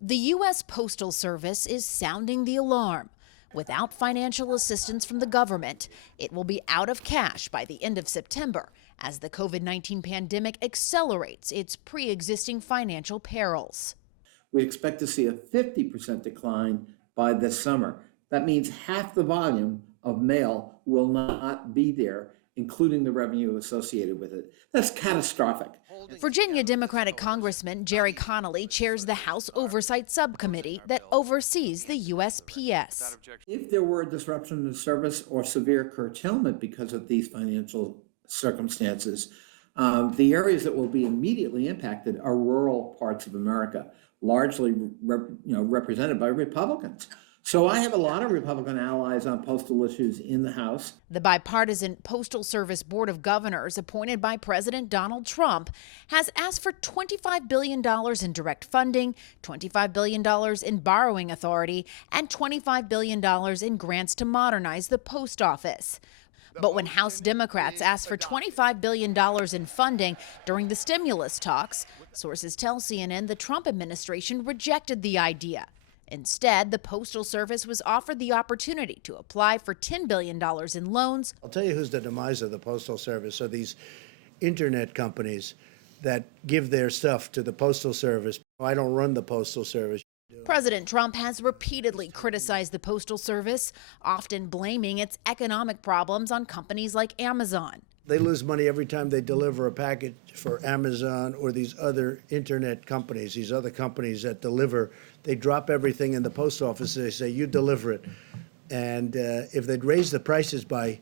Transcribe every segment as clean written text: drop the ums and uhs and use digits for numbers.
The US Postal Service is sounding the alarm. Without financial assistance from the government, it will be out of cash by the end of September as the COVID-19 pandemic accelerates its pre-existing financial perils. We expect to see a 50% decline by this summer. That means half the volume of mail will not be there, including the revenue associated with it. That's catastrophic. Virginia Democratic Congressman Jerry Connolly chairs the House Oversight Subcommittee that oversees the USPS. If there were a disruption in service or severe curtailment because of these financial circumstances, the areas that will be immediately impacted are rural parts of America, largely represented by Republicans. So I have a lot of Republican allies on postal issues in the House. The bipartisan Postal Service Board of Governors, appointed by President Donald Trump, has asked for $25 billion in direct funding, $25 billion in borrowing authority, and $25 billion in grants to modernize the post office. But when House Democrats asked for $25 billion in funding during the stimulus talks, sources tell CNN the Trump administration rejected the idea. Instead, the Postal Service was offered the opportunity to apply for $10 billion in loans. I'll tell you who's the demise of the Postal Service are these internet companies that give their stuff to the Postal Service. I don't run the Postal Service. President Trump has repeatedly criticized the Postal Service, often blaming its economic problems on companies like Amazon. They lose money every time they deliver a package for Amazon or these other internet companies, these other companies that deliver. They drop everything in the post office. They say, you deliver it. And if they'd raise the prices by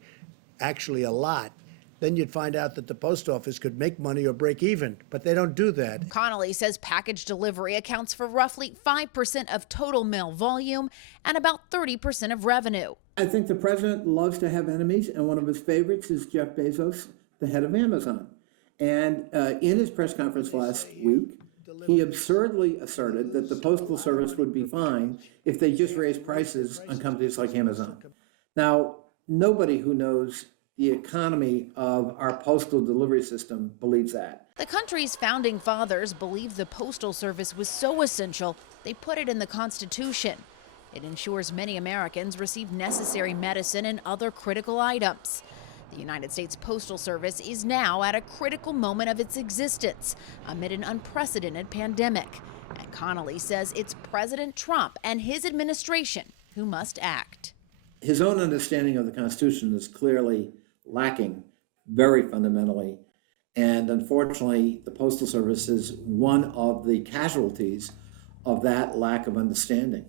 actually a lot, then you'd find out that the post office could make money or break even. But they don't do that. Connolly says package delivery accounts for roughly 5% of total mail volume and about 30% of revenue. I think the president loves to have enemies, and one of his favorites is Jeff Bezos, the head of Amazon. And in his press conference last week, he absurdly asserted that the Postal Service would be fine if they just raised prices on companies like Amazon. Now, nobody who knows the economy of our postal delivery system believes that. The country's founding fathers believed the Postal Service was so essential, they put it in the Constitution. It ensures many Americans receive necessary medicine and other critical items. The United States Postal Service is now at a critical moment of its existence amid an unprecedented pandemic. And Connolly says it's President Trump and his administration who must act. His own understanding of the Constitution is clearly lacking very fundamentally. And unfortunately, the Postal Service is one of the casualties of that lack of understanding.